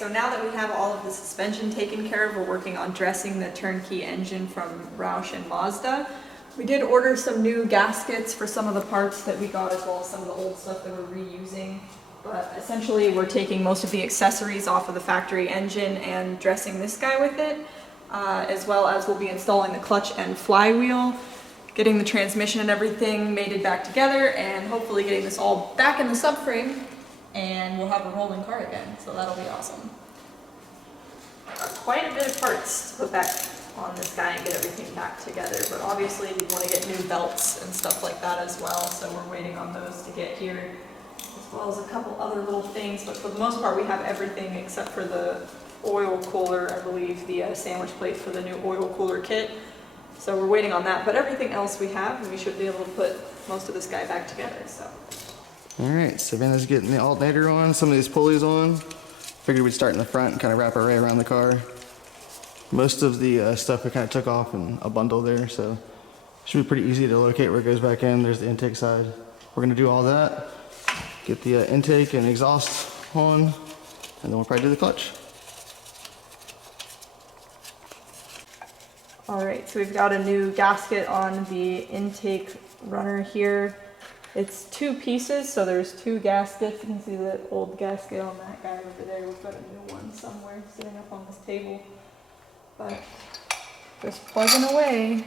so now that we have all of the suspension taken care of, we're working on dressing the turnkey engine from Roush and Mazda. We did order some new gaskets for some of the parts that we got, as well as some of the old stuff that we're reusing. But essentially, we're taking most of the accessories off of the factory engine and dressing this guy with it, as well as we'll be installing the clutch and flywheel, getting the transmission and everything mated back together, and hopefully getting this all back in the subframe, and we'll have a rolling car again, so that'll be awesome. Quite a bit of parts to put back on this guy and get everything back together, but obviously we want to get new belts and stuff like that as well, so we're waiting on those to get here, as well as a couple other little things, but for the most part we have everything except for the oil cooler, I believe, the sandwich plate for the new oil cooler kit. So we're waiting on that, but everything else we have, and we should be able to put most of this guy back together, so. All right, Savannah's getting the alternator on, some of these pulleys on. Figured we'd start in the front and kind of wrap our way around the car. Most of the stuff we kind of took off in a bundle there, so it should be pretty easy to locate where it goes back in. There's the intake side. We're gonna do all that, get the intake and exhaust on, and then we'll probably do the clutch. All right, so we've got a new gasket on the intake runner here. It's 2 pieces, so there's 2 gaskets. You can see the old gasket on that guy over there. We've got a new one somewhere sitting up on this table. But just plugging away.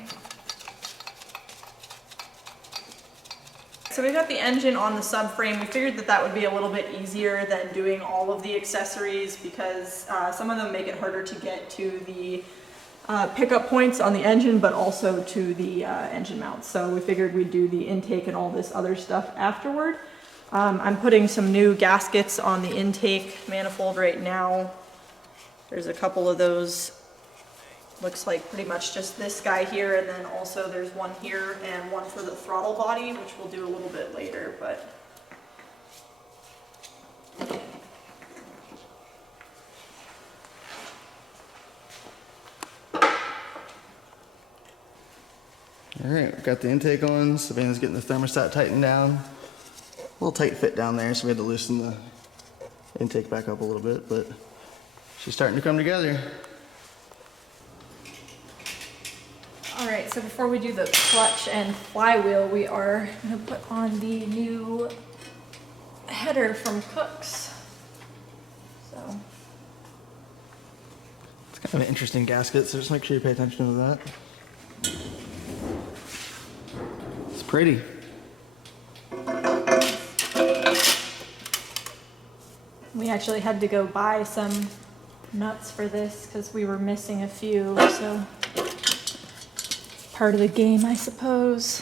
So we've got the engine on the subframe. We figured that that would be a little bit easier than doing all of the accessories, because some of them make it harder to get to the pickup points on the engine, but also to the engine mounts. So we figured we'd do the intake and all this other stuff afterward. I'm putting some new gaskets on the intake manifold right now. There's a couple of those. Looks like pretty much just this guy here, and then also there's one here and one for the throttle body, which we'll do a little bit later, but All right, we've got the intake on. Savannah's getting the thermostat tightened down. A little tight fit down there, so we had to loosen the intake back up a little bit, but she's starting to come together. all right, so before we do the clutch and flywheel, we are going to put on the new header from Cook's. So It's kind of an interesting gasket, so just make sure you pay attention to that. It's pretty. we actually had to go buy some nuts for this because we were missing a few, so part of the game, I suppose.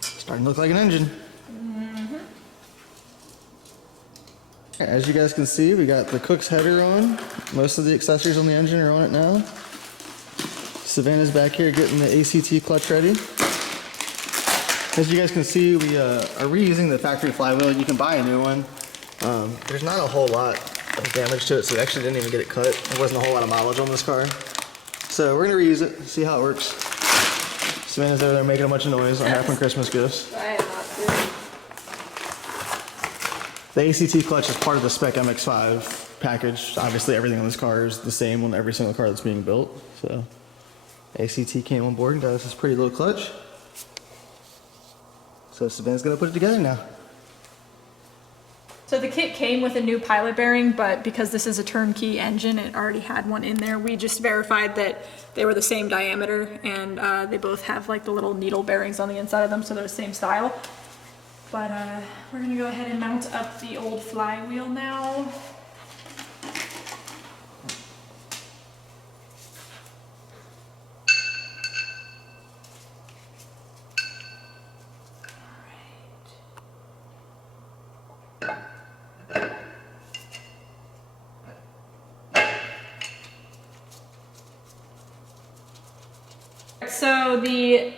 Starting to look like an engine. As you guys can see, we got the Cook's header on. Most of the accessories on the engine are on it now. Savannah's back here getting the ACT clutch ready. As you guys can see, we are reusing the factory flywheel. You can buy a new one. There's not a whole lot of damage to it, so we actually didn't even get it cut. There wasn't a whole lot of mileage on this car. So we're gonna reuse it, see how it works. Savannah's over there making a bunch of noise on wrapping Christmas gifts. I am not doing. The ACT clutch is part of the Spec MX-5 package. Obviously everything on this car is the same on every single car that's being built. So ACT came on board and got us this pretty little clutch. So Savannah's gonna put it together now. So the kit came with a new pilot bearing, but because this is a turnkey engine, it already had one in there. We just verified that they were the same diameter, and they both have like the little needle bearings on the inside of them, so they're the same style. But we're gonna go ahead and mount up the old flywheel now. So the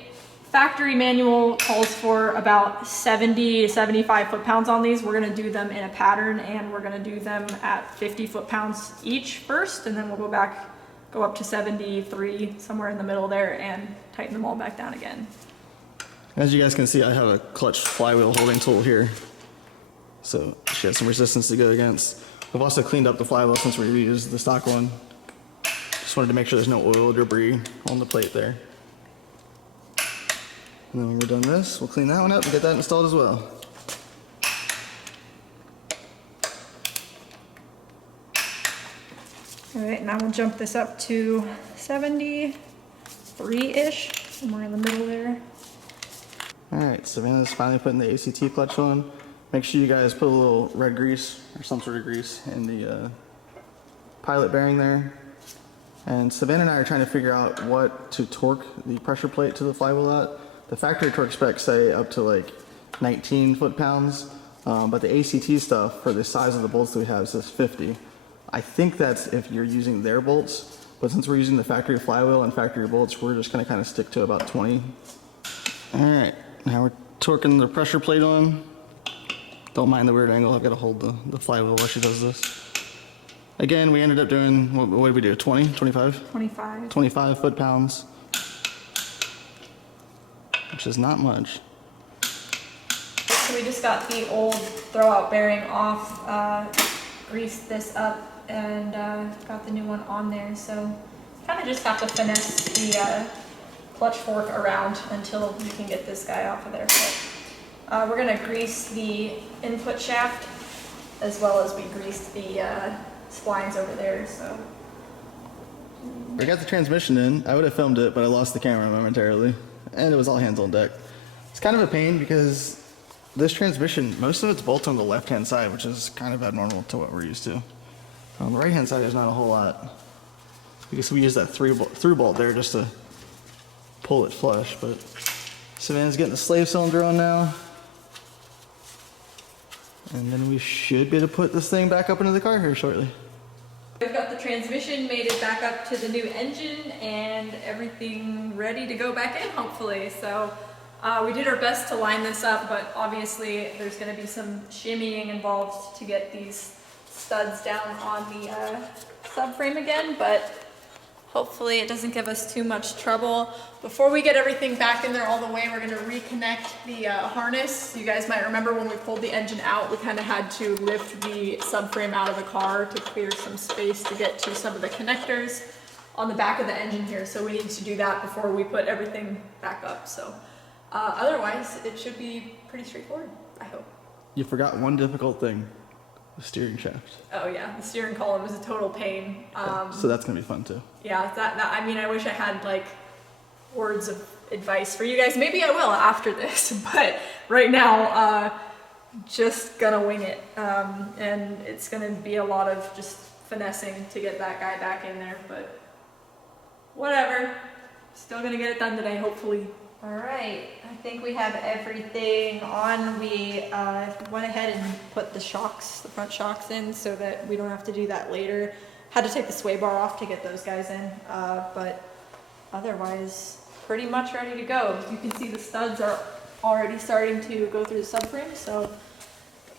factory manual calls for about 70 to 75 foot-pounds on these. We're gonna do them in a pattern, and we're gonna do them at 50 foot-pounds each first, and then we'll go up to 73, somewhere in the middle there, and tighten them all back down again. As you guys can see, I have a clutch flywheel holding tool here. So she has some resistance to go against. We've also cleaned up the flywheel since we reused the stock one. Just wanted to make sure there's no oil or debris on the plate there. And then when we're done this, we'll clean that one up and get that installed as well. All right, now we'll jump this up to 73-ish, somewhere in the middle there. All right, Savannah's finally putting the ACT clutch on. Make sure you guys put a little red grease or some sort of grease in the pilot bearing there. And Savannah and I are trying to figure out what to torque the pressure plate to the flywheel at. The factory torque specs say up to like 19 foot-pounds, but the ACT stuff for the size of the bolts that we have says 50. I think that's if you're using their bolts, but since we're using the factory flywheel and factory bolts, we're just gonna kind of stick to about 20. All right, now we're torquing the pressure plate on. Don't mind the weird angle, I've got to hold the flywheel while she does this. Again, we ended up doing, what did we do, 20, 25? 25. 25 foot-pounds, which is not much. So we just got the old throwout bearing off, greased this up, and got the new one on there. So kind of just have to finesse the clutch fork around until we can get this guy off of there. So, we're gonna grease the input shaft as well as we greased the splines over there. So We got the transmission in. I would have filmed it, but I lost the camera momentarily, and it was all hands on deck. It's kind of a pain because this transmission, most of it's bolted on the left-hand side, which is kind of abnormal to what we're used to. On the right-hand side, there's not a whole lot, because we use that through bolt there just to pull it flush. But Savannah's getting the slave cylinder on now, and then we should be able to put this thing back up into the car here shortly. We've got the transmission, made it back up to the new engine, and everything ready to go back in, hopefully. So we did our best to line this up, but obviously there's going to be some shimmying involved to get these studs down on the subframe again, but hopefully it doesn't give us too much trouble. Before we get everything back in there all the way, we're going to reconnect the harness. You guys might remember when we pulled the engine out, we kind of had to lift the subframe out of the car to clear some space to get to some of the connectors on the back of the engine here. So we need to do that before we put everything back up. So otherwise, it should be pretty straightforward, I hope. You forgot one difficult thing. The steering shaft. Oh yeah, the steering column was a total pain. So that's gonna be fun too. Yeah, that I mean, I wish I had like words of advice for you guys. Maybe I will after this, but right now, just gonna wing it. And it's gonna be a lot of just finessing to get that guy back in there, but whatever. Still gonna get it done today, hopefully. All right, I think we have everything on. We went ahead and put the shocks, the front shocks in so that we don't have to do that later. Had to take the sway bar off to get those guys in, but otherwise pretty much ready to go. You can see the studs are already starting to go through the subframe, so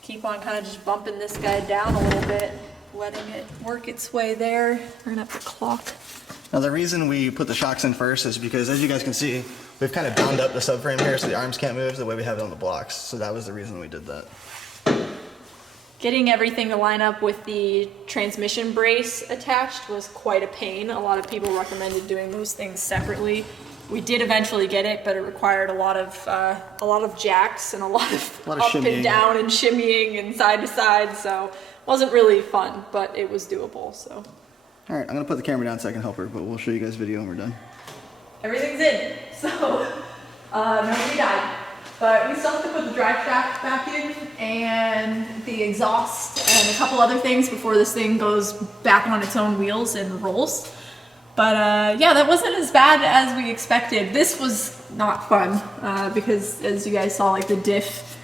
keep on kind of just bumping this guy down a little bit, letting it work its way there. We're gonna have to clock. Now the reason we put the shocks in first is because, as you guys can see, we've kind of bound up the subframe here so the arms can't move the way we have it on the blocks. So that was the reason we did that. Getting everything to line up with the transmission brace attached was quite a pain. A lot of people recommended doing those things separately. We did eventually get it, but it required a lot of jacks and a lot of up shimmying. and down and shimmying and side to side. So it wasn't really fun, but it was doable. So. All right, I'm gonna put the camera down so I can help her, but we'll show you guys video when we're done. Everything's in, so nobody died. But we still have to put the drive shaft back in and the exhaust and a couple other things before this thing goes back on its own wheels and rolls. But yeah, that wasn't as bad as we expected. This was not fun because, as you guys saw, like the diff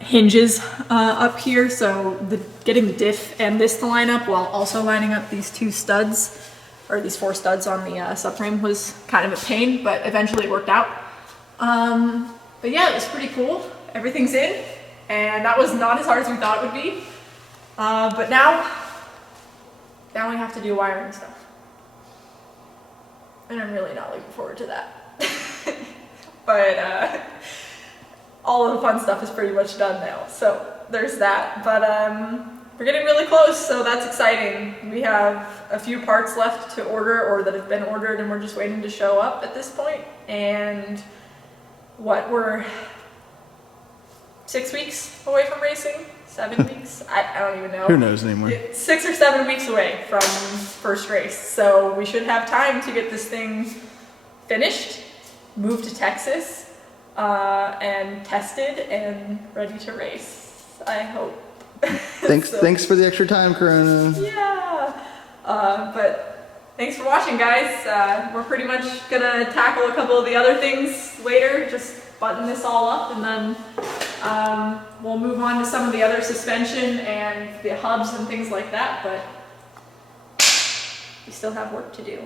hinges up here, so getting the diff and this to line up while also lining up these two studs, or these four studs on the subframe, was kind of a pain, but eventually it worked out. But yeah, it was pretty cool. Everything's in, and that was not as hard as we thought it would be. But now we have to do wiring stuff. And I'm really not looking forward to that. But all of the fun stuff is pretty much done now. So there's that. But we're getting really close, so that's exciting. We have a few parts left to order or that have been ordered, and we're just waiting to show up at this point. And we're 6 weeks away from racing? 7 weeks? I don't even know. Who knows anymore? 6 or 7 weeks away from first race. So we should have time to get this thing finished, moved to Texas, and tested and ready to race, I hope. Thanks for the extra time, Corona. Yeah. But thanks for watching, guys. We're pretty much gonna tackle a couple of the other things later, just button this all up, and then we'll move on to some of the other suspension and the hubs and things like that, but we still have work to do.